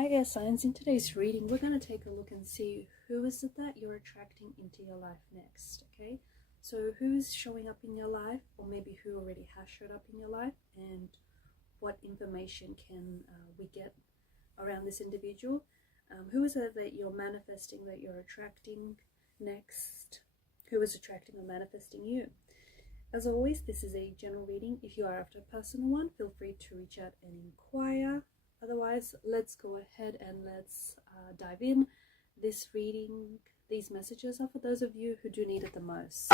Hi air signs, in today's reading we're going to take a look and see who is it that you're attracting into your life next. Okay, so who's showing up in your life, or maybe who already has showed up in your life, and what information can we get around this individual. Who is it that you're manifesting, that you're attracting next? Who is attracting or manifesting you? As always, this is a general reading. If you are after a personal one, feel free to reach out and inquire. Otherwise, let's go ahead and let's dive in. This reading, these messages are for those of you who do need it the most.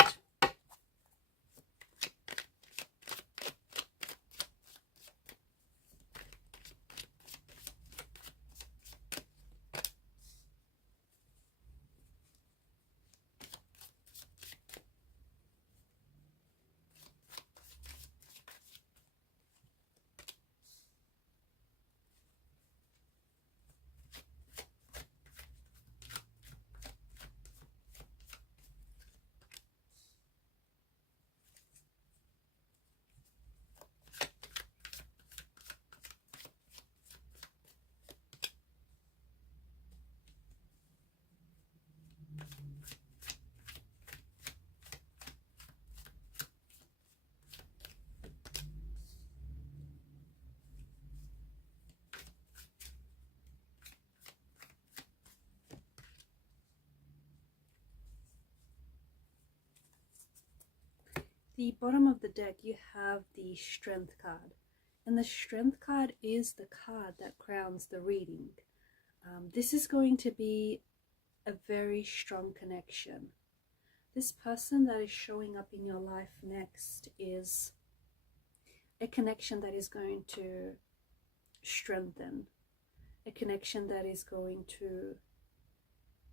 The bottom of the deck, you have the Strength card. And the Strength card is the card that crowns the reading. This is going to be a very strong connection. This person that is showing up in your life next is a connection that is going to strengthen. A connection that is going to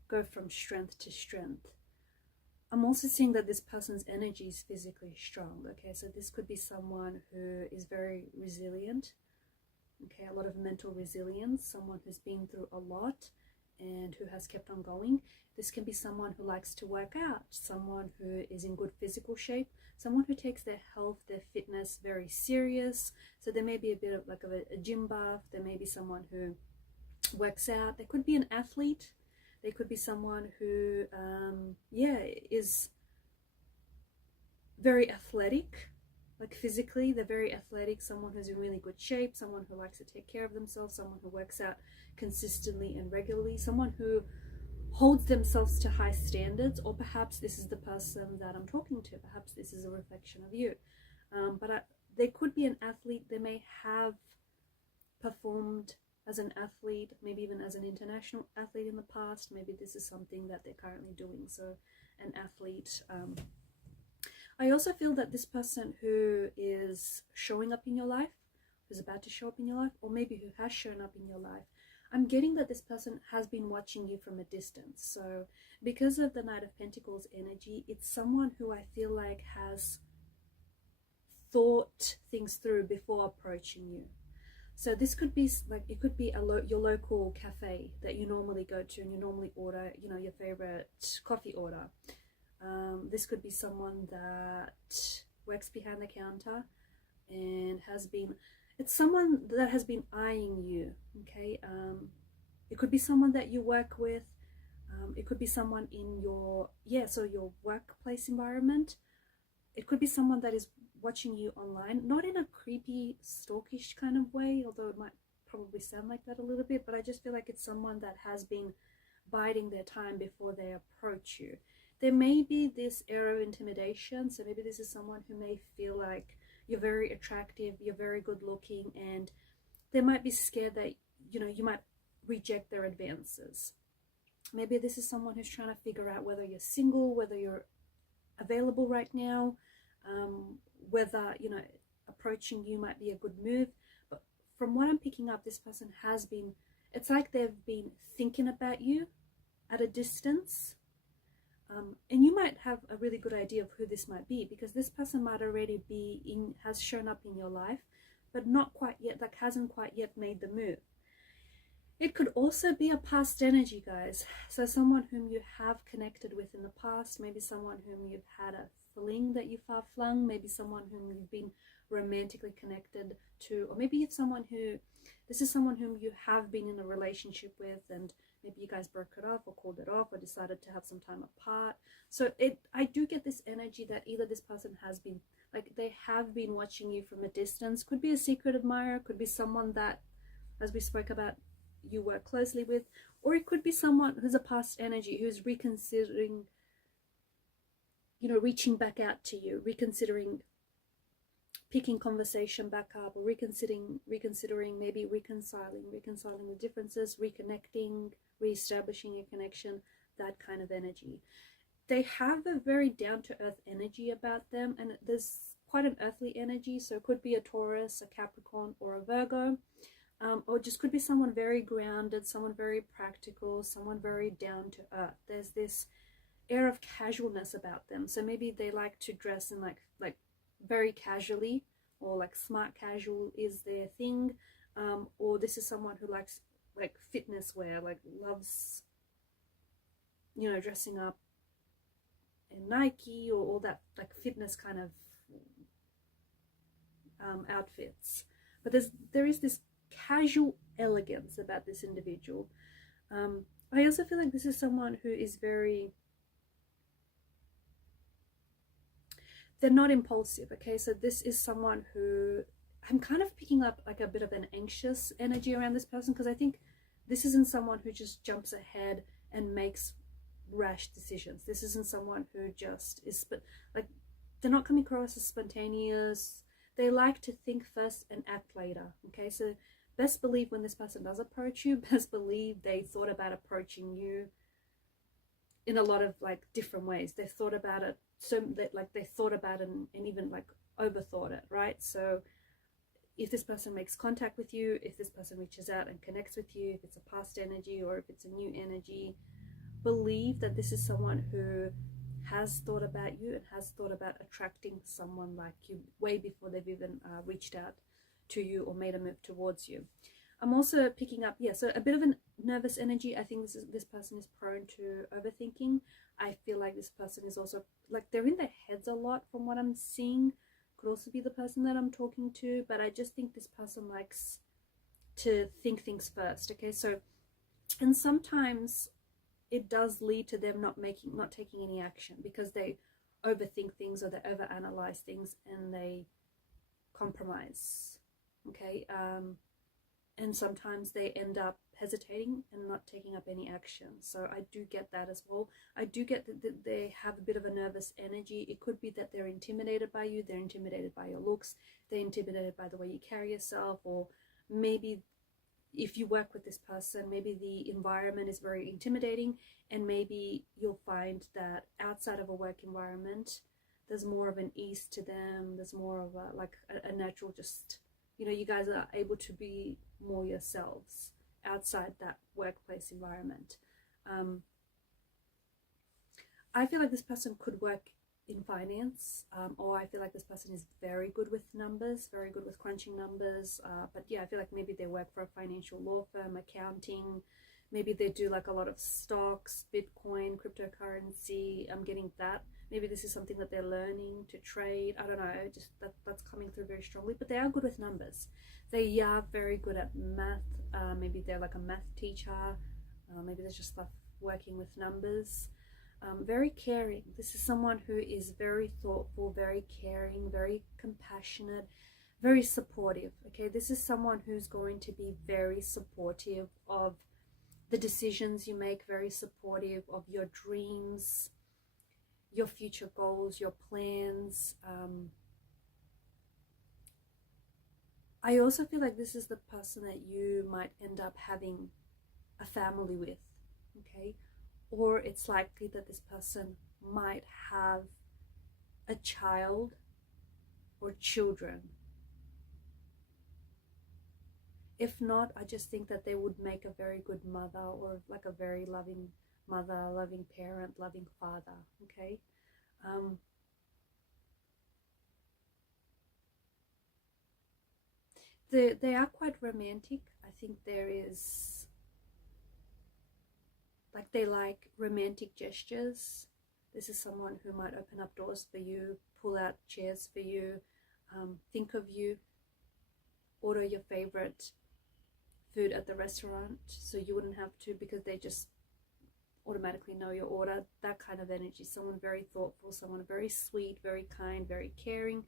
go from strength to strength. I'm also seeing that this person's energy is physically strong. Okay, so this could be someone who is very resilient. Okay, a lot of mental resilience, someone who's been through a lot and who has kept on going. This can be someone who likes to work out, someone who is in good physical shape, someone who takes their health, their fitness very serious. So there may be a bit of like a gym buff. There may be someone who works out. There could be an athlete. They could be someone who, is very athletic, like physically, they're very athletic, someone who's in really good shape, someone who likes to take care of themselves, someone who works out consistently and regularly, someone who holds themselves to high standards, or perhaps this is the person that I'm talking to, perhaps this is a reflection of you. There could be an athlete. They may have performed as an athlete, maybe even as an international athlete in the past. Maybe this is something that they're currently doing, so an athlete. I also feel that this person who is showing up in your life, who's about to show up in your life, or maybe who has shown up in your life, I'm getting that this person has been watching you from a distance. So because of the Knight of Pentacles energy, it's someone who I feel like has thought things through before approaching you. So this could be like, it could be your local cafe that you normally go to and you normally order, your favorite coffee order. This could be someone that works behind the counter and it's someone that has been eyeing you, okay? It could be someone that you work with. It could be someone in your workplace environment. It could be someone that is watching you online, not in a creepy, stalkish kind of way, although it might probably sound like that a little bit, but I just feel like it's someone that has been biding their time before they approach you. There may be this air of intimidation, so maybe this is someone who may feel like you're very attractive, you're very good looking, and they might be scared that, you might reject their advances. Maybe this is someone who's trying to figure out whether you're single, whether you're available right now, whether approaching you might be a good move. But from what I'm picking up, this person has been, it's like they've been thinking about you at a distance, and you might have a really good idea of who this might be, because this person might already has shown up in your life, but not quite yet, like hasn't quite yet made the move. It could also be a past energy, guys. So someone whom you have connected with in the past, maybe someone whom you've had a fling that you far flung, maybe someone whom you've been romantically connected to, or maybe it's someone who, this is someone whom you have been in a relationship with, and maybe you guys broke it off or called it off or decided to have some time apart. So I do get this energy that either this person has been, like they have been watching you from a distance. Could be a secret admirer, could be someone that, as we spoke about, you work closely with, or it could be someone who's a past energy who's reconsidering, you know, reaching back out to you, reconsidering picking conversation back up, or reconsidering maybe reconciling the differences, reconnecting, reestablishing a connection, that kind of energy. They have a very down-to-earth energy about them, and there's quite an earthly energy, so it could be a Taurus, a Capricorn, or a Virgo, or just could be someone very grounded, someone very practical, someone very down-to-earth. There's this air of casualness about them, so maybe they like to dress in like very casually, or like smart casual is their thing, or this is someone who likes like fitness wear, like loves, you know, dressing up in Nike or all that like fitness kind of outfits. But there is this casual elegance about this individual. I also feel like this is someone who is very, they're not impulsive, okay? So this is someone who, I'm kind of picking up like a bit of an anxious energy around this person, because I think this isn't someone who just jumps ahead and makes rash decisions. This isn't someone who just is, but like they're not coming across as spontaneous. They like to think first and act later, okay? So best believe when this person does approach you, best believe they thought about approaching you in a lot of like different ways. They've thought about it, so that like they thought about it and even like overthought it, right? So if this person makes contact with you, if this person reaches out and connects with you, if it's a past energy or if it's a new energy, believe that this is someone who has thought about you and has thought about attracting someone like you way before they've even reached out to you or made a move towards you. I'm also picking up, so a bit of a nervous energy. I think this person is prone to overthinking. I feel like this person is also, like they're in their heads a lot from what I'm seeing. Could also be the person that I'm talking to, but I just think this person likes to think things first, okay? So, and sometimes it does lead to them not taking any action because they overthink things or they overanalyze things and they compromise, okay? And sometimes they end up hesitating and not taking up any action. So I do get that as well. I do get that they have a bit of a nervous energy. It could be that they're intimidated by you, they're intimidated by your looks, they're intimidated by the way you carry yourself, or maybe if you work with this person, maybe the environment is very intimidating, and maybe you'll find that outside of a work environment, there's more of an ease to them, there's more of a natural, just, you know, you guys are able to be more yourselves outside that workplace environment. I feel like this person could work in finance, or I feel like this person is very good with numbers, very good with crunching numbers, but yeah, I feel like maybe they work for a financial law firm, accounting, maybe they do like a lot of stocks, Bitcoin, cryptocurrency. I'm getting that. Maybe this is something that they're learning to trade. I don't know, just that's coming through very strongly, but they are good with numbers. They are very good at math. Maybe they're like a math teacher. Maybe they're just like working with numbers. Very caring. This is someone who is very thoughtful, very caring, very compassionate, very supportive. Okay, this is someone who's going to be very supportive of the decisions you make, very supportive of your dreams, your future goals, your plans. I also feel like this is the person that you might end up having a family with, okay? Or it's likely that this person might have a child or children. If not, I just think that they would make a very good mother, or like a very loving mother, loving parent, loving father, okay? They are quite romantic. I think there is, like, they like romantic gestures. This is someone who might open up doors for you, pull out chairs for you, think of you, order your favorite food at the restaurant so you wouldn't have to, because they just automatically know your order. That kind of energy. Someone very thoughtful, someone very sweet, very kind, very caring,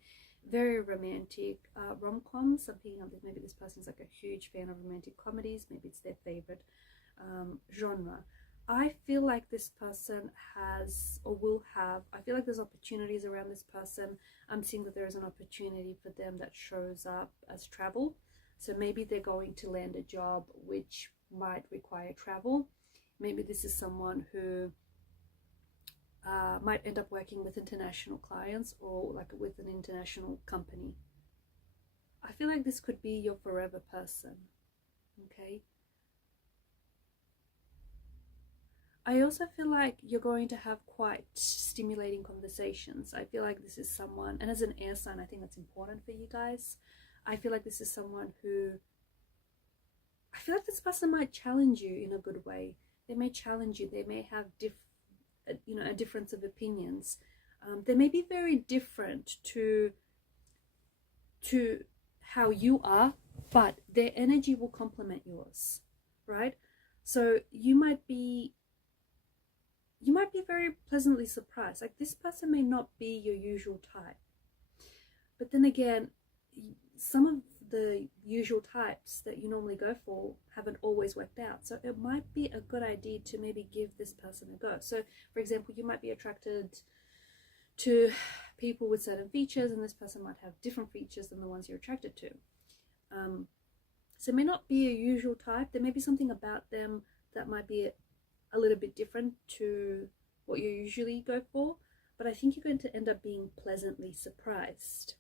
very romantic. Rom-coms, I'm picking up that maybe this person's like a huge fan of romantic comedies. Maybe it's their favorite genre. I feel like this person has or will have, I feel like there's opportunities around this person. I'm seeing that there is an opportunity for them that shows up as travel. So maybe they're going to land a job which might require travel. Maybe this is someone who might end up working with international clients or like with an international company. I feel like this could be your forever person. Okay. I also feel like you're going to have quite stimulating conversations. I feel like this is someone, and as an air sign, I think that's important for you guys. I feel like this is someone who, I feel like this person might challenge you in a good way. They may challenge you. They may have a difference of opinions. They may be very different to how you are, but their energy will complement yours, right? So you might be very pleasantly surprised. Like, this person may not be your usual type, but then again, some of the usual types that you normally go for haven't always worked out. So it might be a good idea to maybe give this person a go. So for example, you might be attracted to people with certain features, and this person might have different features than the ones you're attracted to. So it may not be a usual type. There may be something about them that might be a little bit different to what you usually go for, but I think you're going to end up being pleasantly surprised.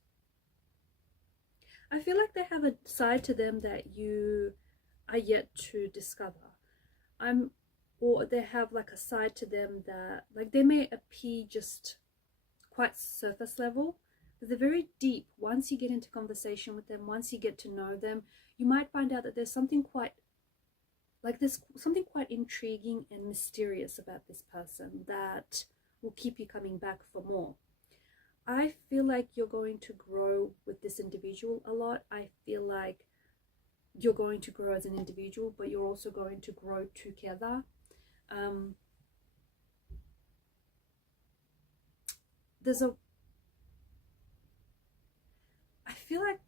I feel like they have a side to them that you are yet to discover. Or they have like a side to them that, like, they may appear just quite surface level, but they're very deep. Once you get into conversation with them, once you get to know them, you might find out that there's something quite intriguing and mysterious about this person that will keep you coming back for more. I feel like you're going to grow with this individual a lot. I feel like you're going to grow as an individual, but you're also going to grow together. I feel like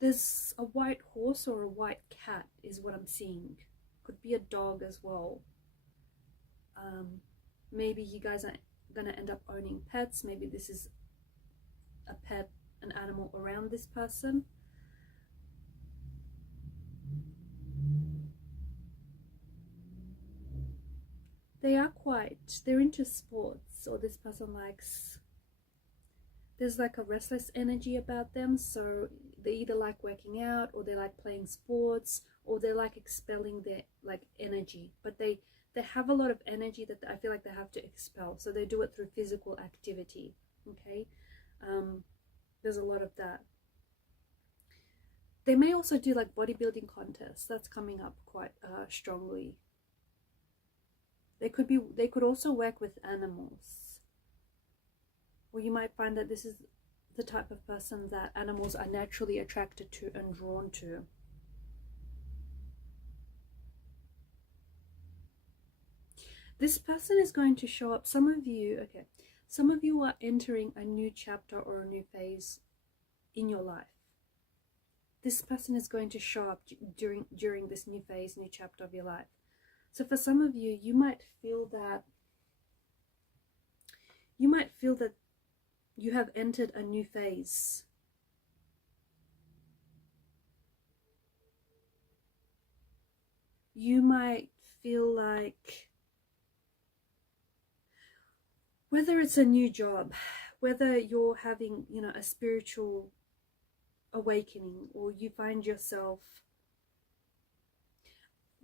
there's a white horse or a white cat is what I'm seeing. Could be a dog as well. Maybe you guys are going to end up owning pets. Maybe this is a pet, an animal around this person. They're into sports, or this person likes, there's like a restless energy about them. So they either like working out, or they like playing sports, or they like expelling their like energy, but they have a lot of energy that I feel like they have to expel. So they do it through physical activity. Okay. There's a lot of that. They may also do like bodybuilding contests. That's coming up quite strongly. They could also work with animals, or you might find that this is the type of person that animals are naturally attracted to and drawn to. This person is going to show up. Some of you are entering a new chapter or a new phase in your life. This person is going to show up during this new phase, new chapter of your life. So for some of you, you might feel that you have entered a new phase. You might feel like, whether it's a new job, whether you're having, a spiritual awakening, or you find yourself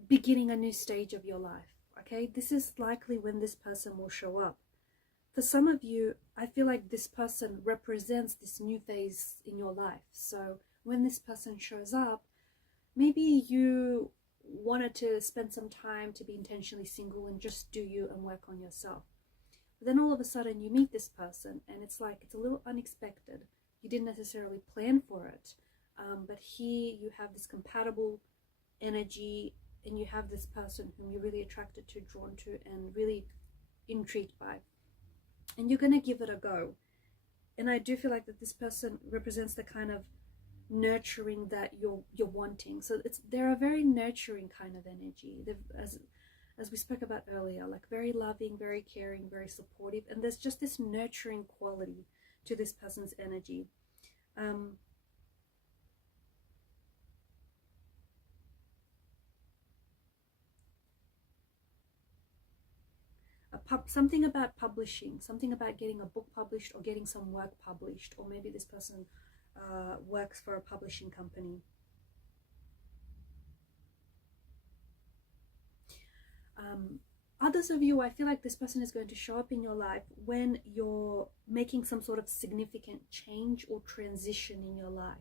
beginning a new stage of your life, okay? This is likely when this person will show up. For some of you, I feel like this person represents this new phase in your life. So when this person shows up, maybe you wanted to spend some time to be intentionally single and just do you and work on yourself. But then all of a sudden you meet this person, and it's like, it's a little unexpected. you didn't necessarily plan for it, but here you have this compatible energy, and you have this person whom you're really attracted to, drawn to, and really intrigued by, and you're going to give it a go. And I do feel like that this person represents the kind of nurturing that you're wanting. So they're a very nurturing kind of energy. As we spoke about earlier, like very loving, very caring, very supportive, and there's just this nurturing quality to this person's energy. Something about publishing, something about getting a book published or getting some work published, or maybe this person works for a publishing company. Others of you, I feel like this person is going to show up in your life when you're making some sort of significant change or transition in your life.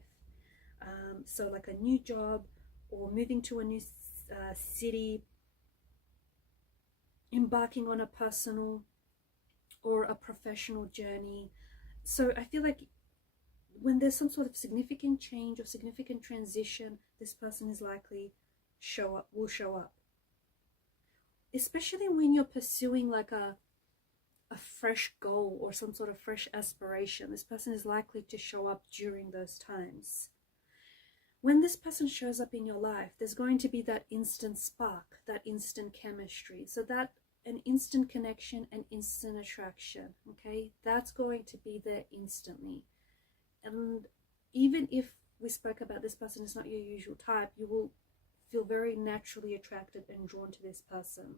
So like a new job, or moving to a new city, embarking on a personal or a professional journey. So I feel like when there's some sort of significant change or significant transition, this person is likely will show up. Especially when you're pursuing like a fresh goal or some sort of fresh aspiration, this person is likely to show up during those times. When this person shows up in your life, there's going to be that instant spark, that instant chemistry. So that an instant connection and instant attraction, okay? That's going to be there instantly. And even if we spoke about this person is not your usual type, you will feel very naturally attracted and drawn to this person.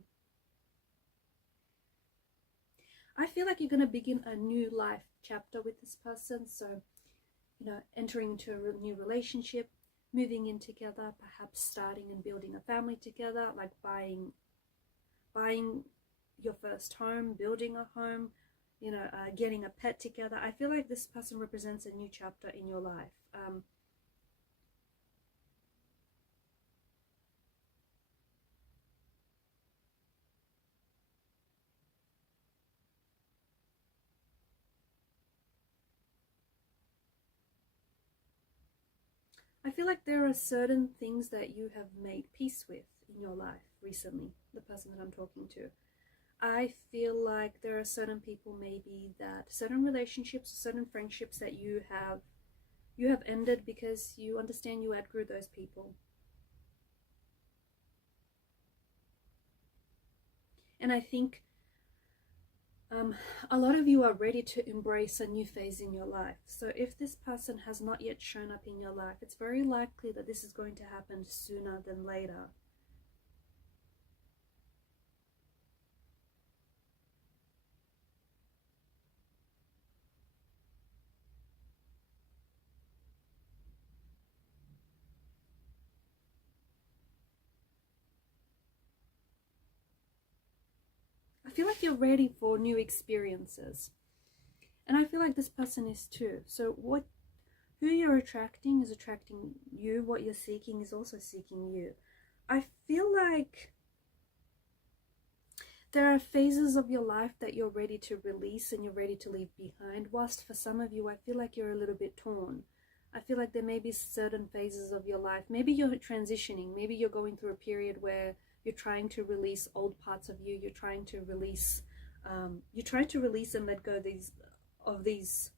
I feel like you're going to begin a new life chapter with this person. So, you know, entering into a new relationship, moving in together, perhaps starting and building a family together, like buying your first home, building a home, you know, getting a pet together. I feel like this person represents a new chapter in your life. I feel like there are certain things that you have made peace with in your life recently, the person that I'm talking to. I feel like there are certain people, maybe that certain relationships, certain friendships that you have ended because you understand you outgrew those people. And I think a lot of you are ready to embrace a new phase in your life. So if this person has not yet shown up in your life, it's very likely that this is going to happen sooner than later. I feel like you're ready for new experiences. And I feel like this person is too. So who you're attracting is attracting you. What you're seeking is also seeking you. I feel like there are phases of your life that you're ready to release and you're ready to leave behind. Whilst for some of you, I feel like you're a little bit torn. I feel like there may be certain phases of your life. Maybe you're transitioning. Maybe you're going through a period where you're trying to release old parts of you. You're trying to release and let go of these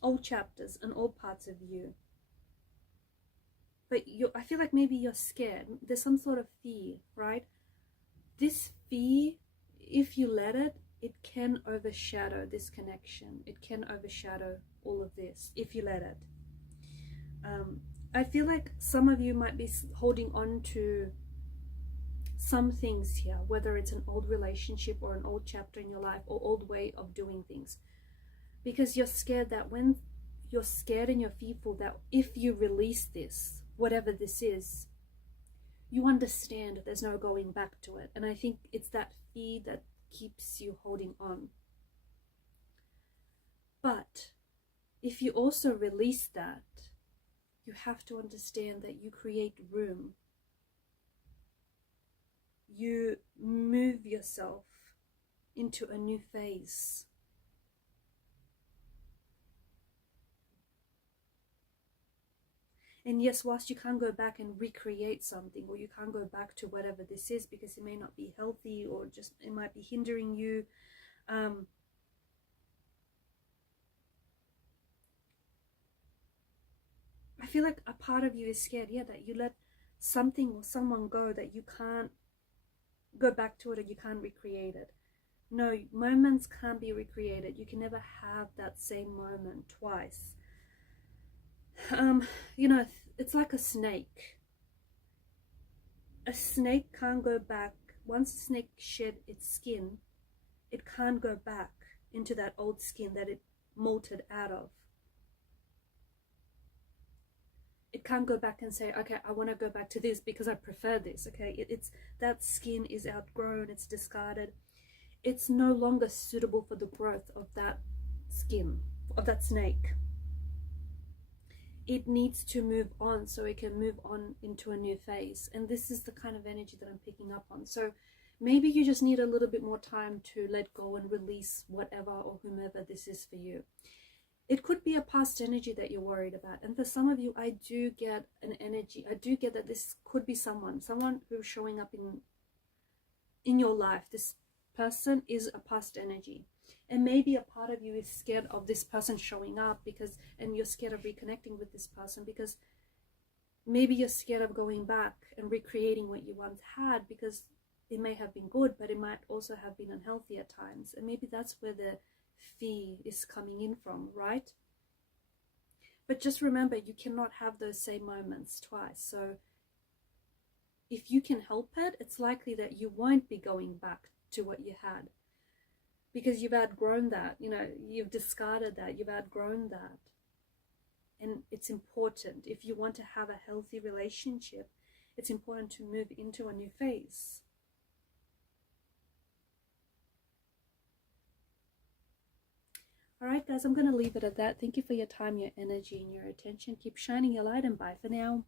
old chapters and old parts of you. But I feel like maybe you're scared. There's some sort of fear, right? This fear, if you let it, it can overshadow this connection. It can overshadow all of this if you let it. I feel like some of you might be holding on to some things here, whether it's an old relationship or an old chapter in your life or old way of doing things, because you're scared that when you're scared and you're fearful that if you release this, whatever this is, you understand there's no going back to it. And I think it's that fear that keeps you holding on. But if you also release that, you have to understand that you create room. You move yourself into a new phase And yes, whilst you can't go back and recreate something, or you can't go back to whatever this is because it may not be healthy, or just it might be hindering you, I feel like a part of you is scared, yeah, that you let something or someone go, that you can't go back to it, or you can't recreate it. No, moments can't be recreated. You can never have that same moment twice. You know, it's like a snake. A snake can't go back. Once a snake shed its skin, it can't go back into that old skin that it molted out of. It can't go back and say, okay, I want to go back to this because I prefer this. Okay, it's that skin is outgrown, it's discarded. It's no longer suitable for the growth of that skin, of that snake. It needs to move on so it can move on into a new phase. And this is the kind of energy that I'm picking up on. So maybe you just need a little bit more time to let go and release whatever or whomever this is for you. It could be a past energy that you're worried about. And for some of you, I do get an energy. I do get that this could be someone who's showing up in your life. This person is a past energy. And maybe a part of you is scared of this person showing up and you're scared of reconnecting with this person because maybe you're scared of going back and recreating what you once had, because it may have been good, but it might also have been unhealthy at times. And maybe that's where the fear is coming in from, right? But just remember, you cannot have those same moments twice. So if you can help it, it's likely that you won't be going back to what you had, because you've outgrown that, you know, you've discarded that, you've outgrown that. And it's important, if you want to have a healthy relationship, it's important to move into a new phase. All right, guys, I'm going to leave it at that. Thank you for your time, your energy, and your attention. Keep shining your light, and bye for now.